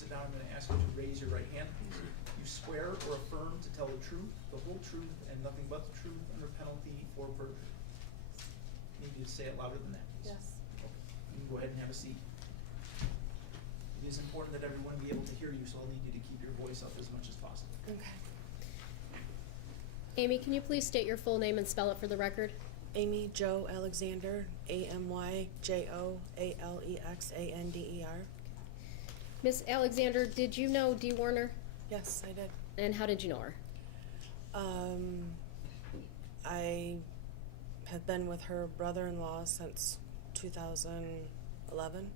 sit down, I'm going to ask you to raise your right hand. You swear or affirm to tell the truth, the whole truth, and nothing but the truth under penalty for perjury. Need you to say it louder than that, please. Yes. Okay. You can go ahead and have a seat. It is important that everyone be able to hear you, so I'll need you to keep your voice up as much as possible. Okay. Amy, can you please state your full name and spell it for the record? Amy Jo Alexander, AMYJOALEXANDER. Miss Alexander, did you know Dee Warner? Yes, I did. And how did you know her? I have been with her brother-in-law since 2011.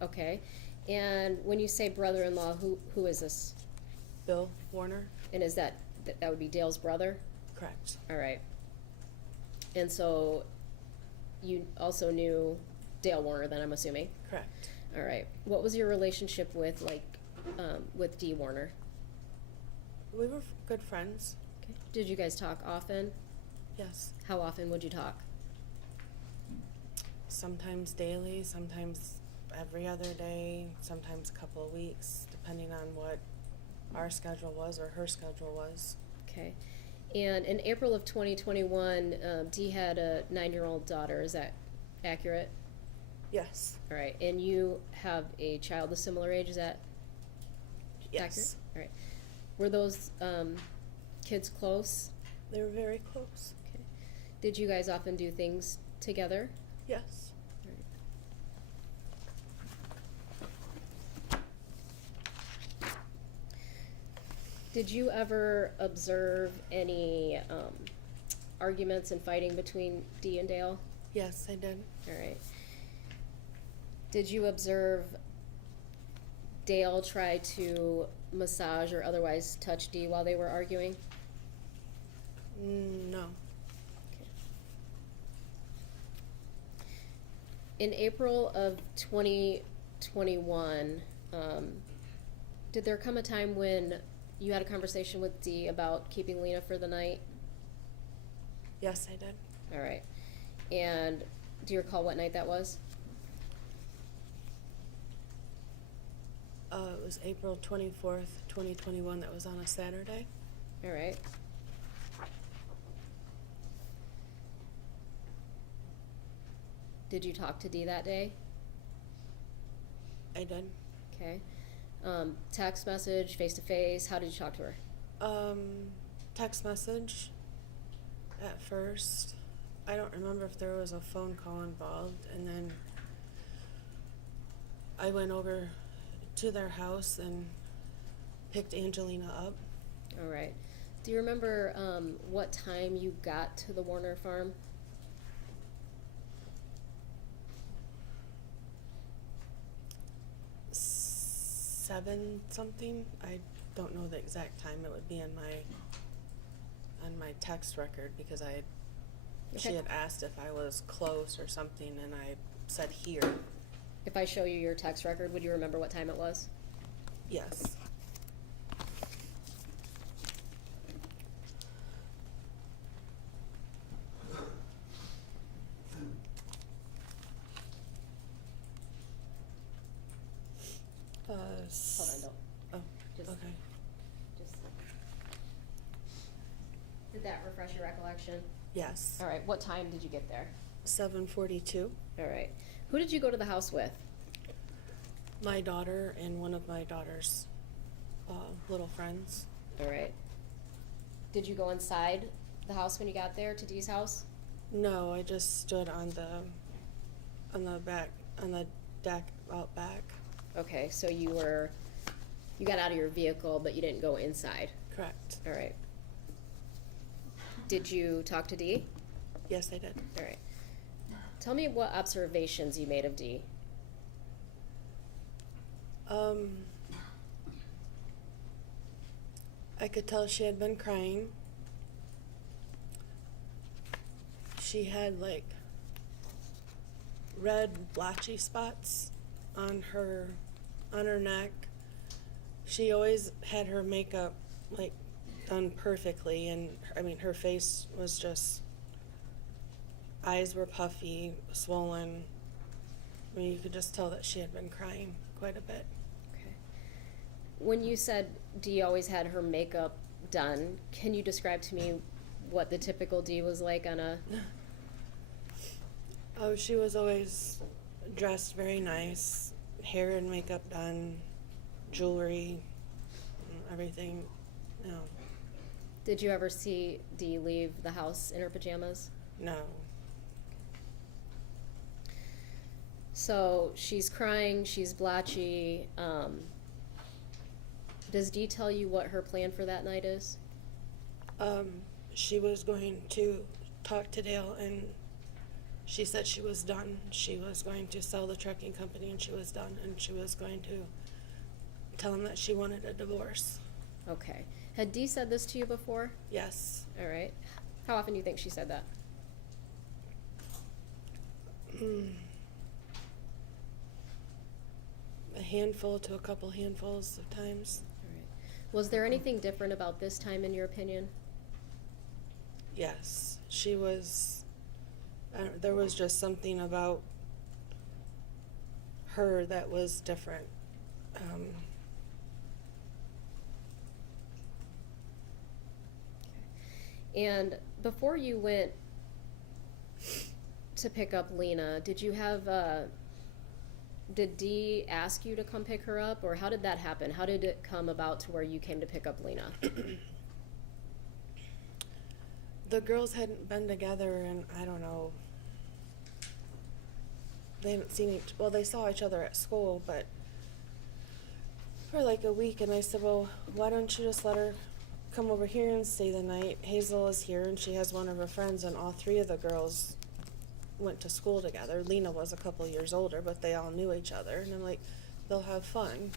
Okay. And when you say brother-in-law, who is this? Bill Warner. And is that would be Dale's brother? Correct. All right. And so you also knew Dale Warner then, I'm assuming? Correct. All right. What was your relationship with Dee Warner? We were good friends. Okay. Did you guys talk often? Yes. How often would you talk? Sometimes daily, sometimes every other day, sometimes a couple of weeks, depending on what our schedule was or her schedule was. Okay. And in April of 2021, Dee had a 9-year-old daughter. Is that accurate? Yes. All right. And you have a child a similar age. Is that Yes. accurate? All right. Were those kids close? They were very close. Okay. Did you guys often do things together? Yes. Did you ever observe any arguments and fighting between Dee and Dale? Yes, I did. All right. Did you observe Dale try to massage or otherwise touch Dee while they were arguing? No. Okay. In April of 2021, did there come a time when you had a conversation with Dee about keeping Lena for the night? Yes, I did. All right. And do you recall what night that was? It was April 24th, 2021. That was on a Saturday. All right. Did you talk to Dee that day? I did. Okay. Text message, face-to-face, how did you talk to her? Text message at first. I don't remember if there was a phone call involved, and then I went over to their house and picked Angelina up. All right. Do you remember what time you got to the Warner farm? Seven something. I don't know the exact time. It would be on my text record because she Okay. had asked if I was close or something, and I said here. If I show you your text record, would you remember what time it was? Yes. Hold on, don't. Oh, Just, okay. just. Did that refresh your recollection? Yes. All right. What time did you get there? 7:42. All right. Who did you go to the house with? My daughter and one of my daughter's little friends. All right. Did you go inside the house when you got there to Dee's house? No, I just stood on the deck out back. Okay, so you got out of your vehicle, but you didn't go inside. Correct. All right. Did you talk to Dee? Yes, I did. All right. Tell me what observations you made of Dee. I could tell she had been crying. She had like red blotchy spots on her neck. She always had her makeup like done perfectly, and her face was just, eyes were puffy, swollen. You could just tell that she had been crying quite a bit. Okay. When you said Dee always had her makeup done, can you describe to me what the typical Dee was like on a... Oh, she was always dressed very nice, hair and makeup done, jewelry, everything, you know. Did you ever see Dee leave the house in her pajamas? No. So she's crying, she's blotchy. Does Dee tell you what her plan for that night is? She was going to talk to Dale, and she said she was done. She was going to sell the trucking company, and she was done, and she was going to tell him that she wanted a divorce. Okay. Had Dee said this to you before? Yes. All right. How often do you think she said that? A handful to a couple handfuls of times. All right. Was there anything different about this time, in your opinion? Yes. She was, there was just something about her that was different. And before you went to pick up Lena, did you have, did Dee ask you to come pick her up, or how did that happen? How did it come about to where you came to pick up Lena? The girls hadn't been together in, I don't know, they hadn't seen each, well, they saw each other at school, but for like a week, and I said, well, why don't you just let her come over here and stay the night? Hazel is here, and she has one of her friends, and all three of the girls went to school together. Lena was a couple years older, but they all knew each other, and I'm like, they'll have fun.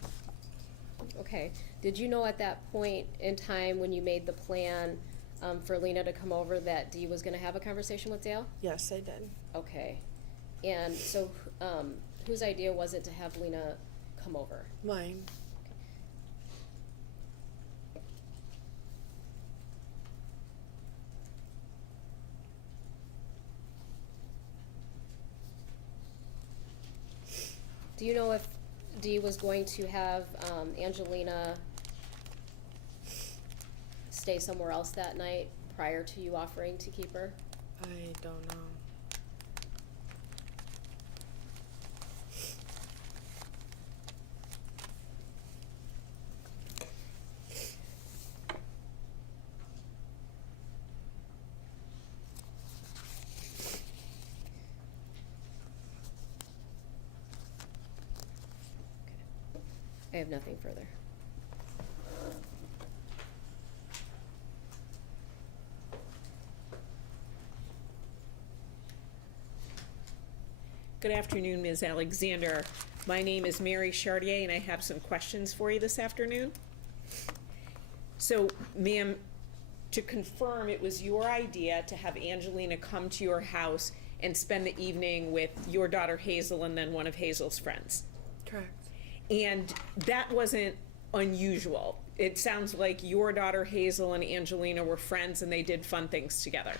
Okay. Did you know at that point in time when you made the plan for Lena to come over that Dee was going to have a conversation with Dale? Yes, I did. Okay. And so whose idea was it to have Lena come over? Mine. Do you know if Dee was going to have Angelina stay somewhere else that night prior to you offering to keep her? I don't know. I have nothing further. Good afternoon, Ms. Alexander. My name is Mary Chartier, and I have some questions for you this afternoon. So, ma'am, to confirm, it was your idea to have Angelina come to your house and spend the evening with your daughter Hazel and then one of Hazel's friends. Correct. And that wasn't unusual. It sounds like your daughter Hazel and Angelina were friends and they did fun things together.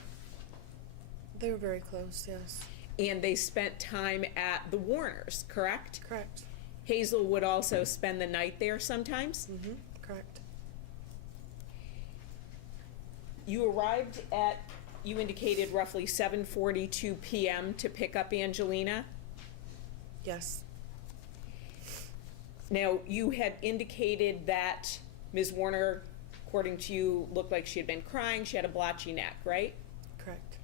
They were very close, yes. And they spent time at the Warners, correct? Correct. Hazel would also spend the night there sometimes? Mm-hmm. Correct. You arrived at, you indicated roughly 7:42 p.m. to pick up Angelina. Yes. Now, you had indicated that Ms. Warner, according to you, looked like she had been crying. She had a blotchy neck, right? Correct.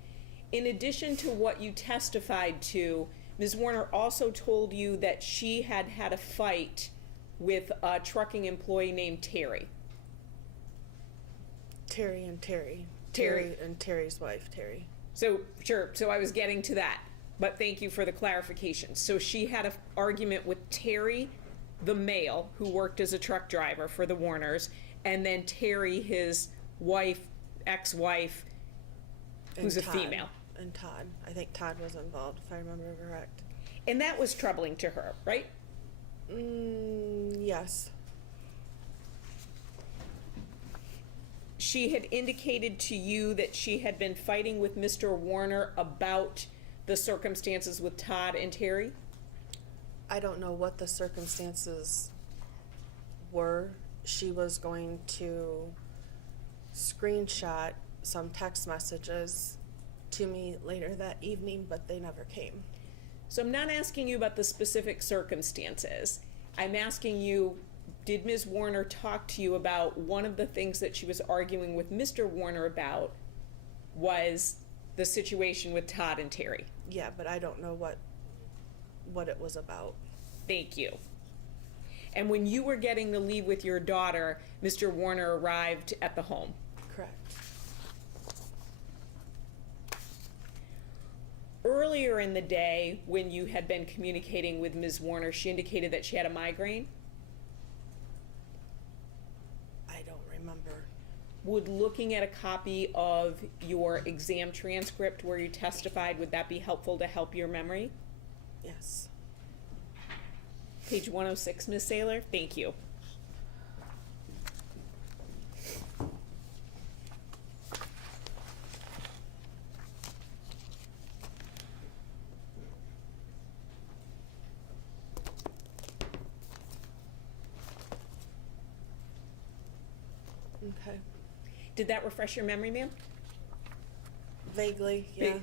In addition to what you testified to, Ms. Warner also told you that she had had a fight with a trucking employee named Terry. Terry and Terry. Terry. And Terry's wife, Terry. So, sure, so I was getting to that, but thank you for the clarification. So she had an argument with Terry, the male, who worked as a truck driver for the Warners, and then Terry, his wife, ex-wife, who's a Todd. female. And Todd. I think Todd was involved, if I remember correct. And that was troubling to her, right? Yes. She had indicated to you that she had been fighting with Mr. Warner about the circumstances with Todd and Terry? I don't know what the circumstances were she was going to screenshot some text messages to me later that evening, but they never came. So I'm not asking you about the specific circumstances. I'm asking you, did Ms. Warner talk to you about one of the things that she was arguing with Mr. Warner about was the situation with Todd and Terry? Yeah, but I don't know what it was about. Thank you. And when you were getting the leave with your daughter, Mr. Warner arrived at the home. Correct. Earlier in the day, when you had been communicating with Ms. Warner, she indicated that she had a migraine. I don't remember. Would looking at a copy of your exam transcript where you testified, would that be helpful to help your memory? Yes. Page 106, Ms. Saylor, thank you. Okay. Did that refresh your memory, ma'am? Vaguely, yeah.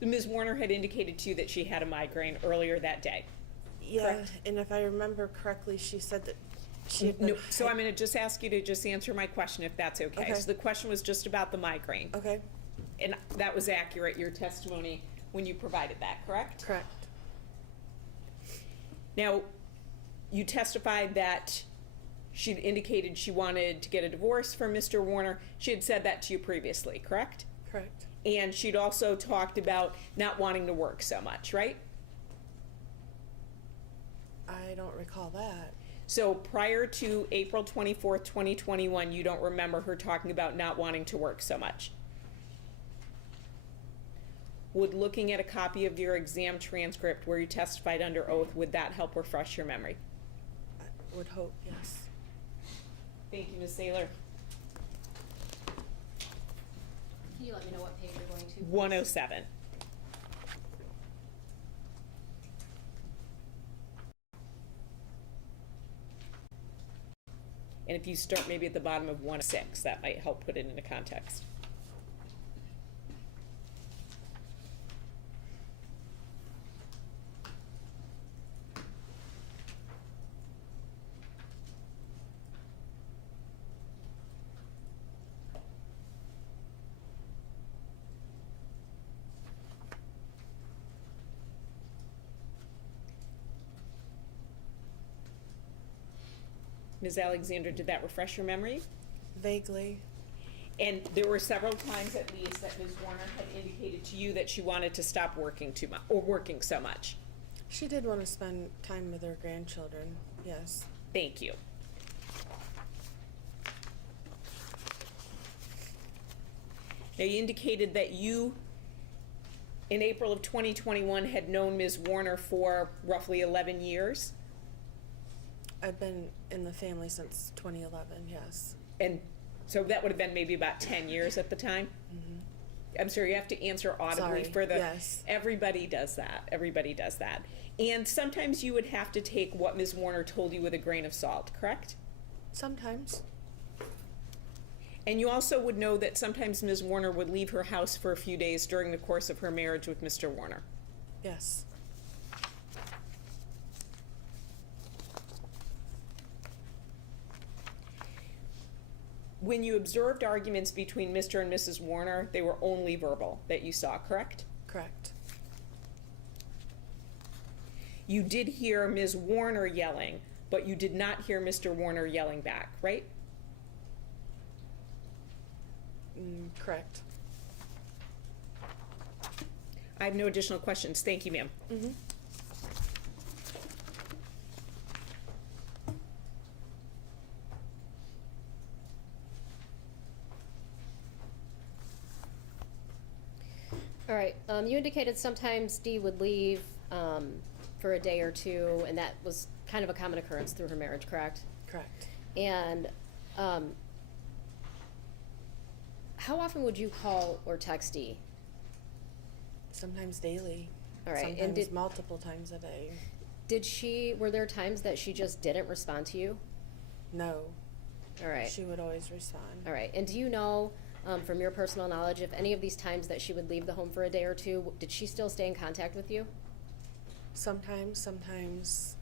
Ms. Warner had indicated to you that she had a migraine earlier that day. Yeah, Correct. and if I remember correctly, she said that she had been... No, so I'm going to just ask you to just answer my question if that's okay. Okay. So the question was just about the migraine. Okay, And that was accurate, your testimony, when you provided that, correct? correct. Now, you testified that she'd indicated she wanted to get a divorce from Mr. Warner. She had said that to you previously, correct? Correct. And she'd also talked about not wanting to work so much, right? I don't recall that. So prior to April 24th, 2021, you don't remember her talking about not wanting to work so much? Would looking at a copy of your exam transcript where you testified under oath, would that help refresh your memory? I would hope, yes. Thank you, Ms. Saylor. Can you let me know what page you're going to? 107. And if you start maybe at the bottom of 106, that might help put it into context. Ms. Alexander, did that refresh your memory? Vaguely. And there were several times at least that Ms. Warner had indicated to you that she wanted to stop working too much, or working so much. She did want to spend time with her grandchildren, yes. Thank you. Now, you indicated that you, in April of 2021, had known Ms. Warner for roughly 11 years. I've been in the family since 2011, yes. And so that would have been maybe about 10 years at the time? I'm sorry, you have to answer audibly Sorry, for the... yes. Everybody does that. Everybody does that. And sometimes you would have to take what Ms. Warner told you with a grain of salt, correct? Sometimes. And you also would know that sometimes Ms. Warner would leave her house for a few days during the course of her marriage with Mr. Warner. Yes. When you observed arguments between Mr. and Mrs. Warner, they were only verbal that you saw, correct? Correct. You did hear Ms. Warner yelling, but you did not hear Mr. Warner yelling back, right? Correct. I have no additional questions. Thank you, ma'am. Mm-hmm. All right, you indicated sometimes Dee would leave for a day or two, and that was kind of a common occurrence through her marriage, correct? Correct. And how often would you call or text Dee? Sometimes daily. All right, and Sometimes did- multiple times a day. Were there times that she just didn't respond to you? No. All right. she would always respond. All right, and do you know, from your personal knowledge, if any of these times that she would leave the home for a day or two, did she still stay in contact with you? Sometimes.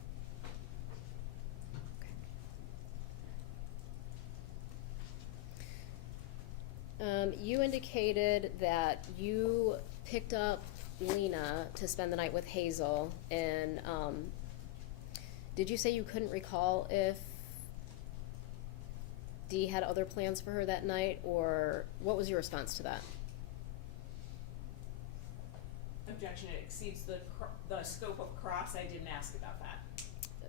You indicated that you picked up Lena to spend the night with Hazel, and did you say you couldn't recall if Dee had other plans for her that night, or what was your response to that? Objection, it exceeds the scope of cross, I didn't ask about that.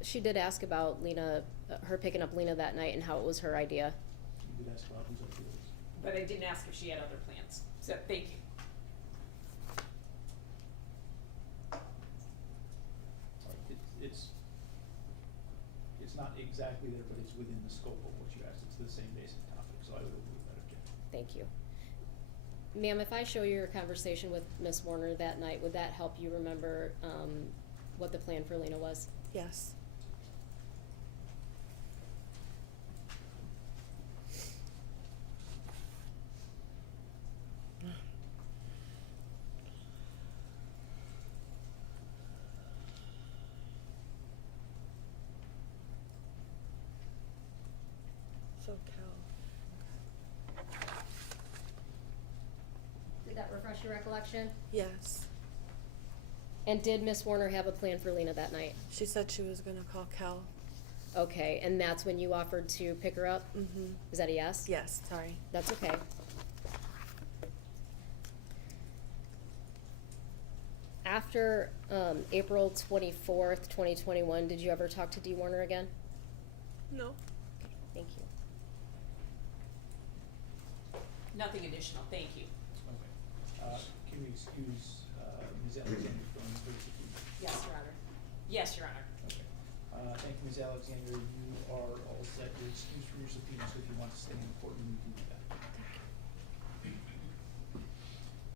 She did ask about Lena, her picking up Lena that night and how it was her idea. You did ask about who's up to this. But I didn't ask if she had other plans, so thank you. It's not exactly there, but it's within the scope of what you asked. It's the same basic topic, so I would agree with that objection. Thank you. Ma'am, if I show you your conversation with Miss Warner that night, would that help you remember what the plan for Lena was? Yes. So Cal. Did that refresh your recollection? Yes. And did Miss Warner have a plan for Lena that night? She said she was gonna call Cal. Okay, and that's when you offered to pick her up? Mm-hmm. Is that a yes? Yes, sorry. That's okay. After April 24th, 2021, did you ever talk to Dee Warner again? No. Okay, thank you. Nothing additional, thank you. Okay. Can we excuse Ms. Alexander from her subpoena? Yes, Your Honor. Yes, Your Honor. Okay. Thank you, Ms. Alexander. You are all set. You're excused from your subpoena, so if you want to stay in the courtroom, you can do that.